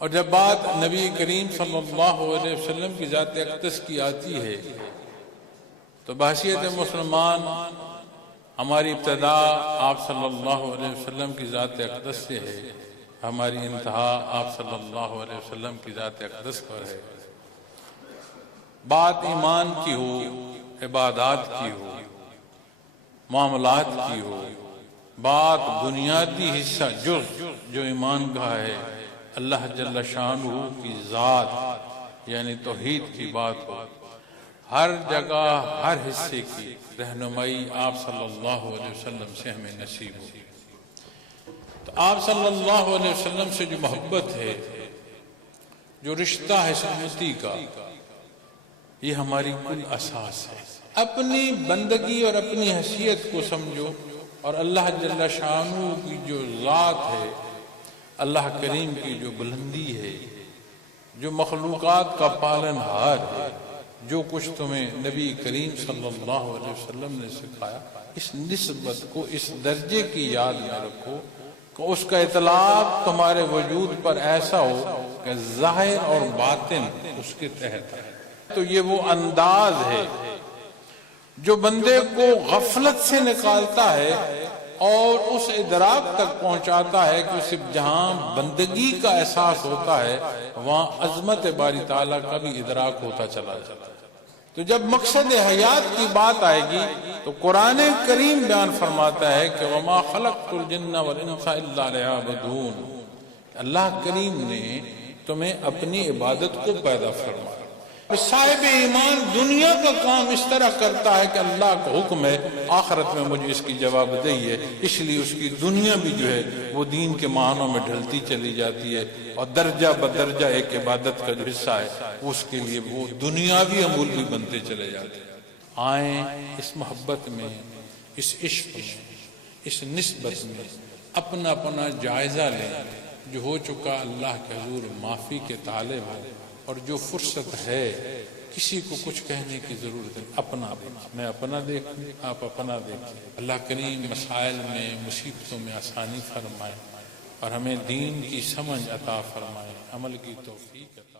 اور جب بات نبی کریم صلی اللہ علیہ وسلم کی ذات اقدس کی آتی ہے تو بحیثیت مسلمان ہماری ابتدا آپ صلی اللہ علیہ وسلم کی ذات اقدس سے ہے، ہماری انتہا آپ صلی اللہ علیہ وسلم کی ذات اقدس پر ہے۔ بات ایمان کی ہو، عبادات کی ہو، معاملات کی ہو، بات بنیادی حصہ جز جو ایمان کا ہے اللہ جل شانہ کی ذات یعنی توحید کی بات ہو، ہر جگہ ہر حصے کی رہنمائی آپ صلی اللہ علیہ وسلم سے ہمیں نصیب ہو۔ تو آپ صلی اللہ علیہ وسلم سے جو محبت ہے، جو رشتہ ہے سنتی کا، یہ ہماری کل اساس ہے۔ اپنی بندگی اور اپنی حیثیت کو سمجھو اور اللہ جل شانہ کی جو ذات ہے، اللہ کریم کی جو بلندی ہے، جو مخلوقات کا پالن ہار ہے، جو کچھ تمہیں نبی کریم صلی اللہ علیہ وسلم نے سکھایا، اس نسبت کو، اس درجے کی یاد میں رکھو کہ اس کا اطلاق تمہارے وجود پر ایسا ہو کہ ظاہر اور باطن اس کے تحت ہے۔ تو یہ وہ انداز ہے جو بندے کو غفلت سے نکالتا ہے اور اس ادراک تک پہنچاتا ہے کہ صرف جہاں بندگی کا احساس ہوتا ہے وہاں عظمت باری تعالیٰ کا بھی ادراک ہوتا چلا جاتا ہے۔ تو جب مقصد حیات کی بات آئے گی تو قرآن کریم بیان فرماتا ہے کہ وَمَا خَلَقْتُ الْجِنَّ وَالْإِنسَ إِلَّا لِيَعْبُدُونَ، اللہ کریم نے تمہیں اپنی عبادت کو پیدا فرمایا۔ صاحب ایمان دنیا کا کام اس طرح کرتا ہے کہ اللہ کا حکم ہے آخرت میں مجھے اس کی جواب دہی ہے، اس لیے اس کی دنیا بھی جو ہے وہ دین کے معنوں میں ڈھلتی چلی جاتی ہے اور درجہ بدرجہ ایک عبادت کا جو حصہ ہے اس کے لیے وہ دنیاوی امور بھی بنتے چلے جاتے ہیں۔ آئیں اس محبت میں، اس عشق میں، اس نسبت میں اپنا اپنا جائزہ لیں، جو ہو چکا اللہ کے حضور معافی کے طالب ہے، اور جو فرصت ہے کسی کو کچھ کہنے کی ضرورت ہے، اپنا میں اپنا دیکھوں، آپ اپنا دیکھیں۔ اللہ کریم مسائل میں، مصیبتوں میں آسانی فرمائے اور ہمیں دین کی سمجھ عطا فرمائے، عمل کی توفیق عطا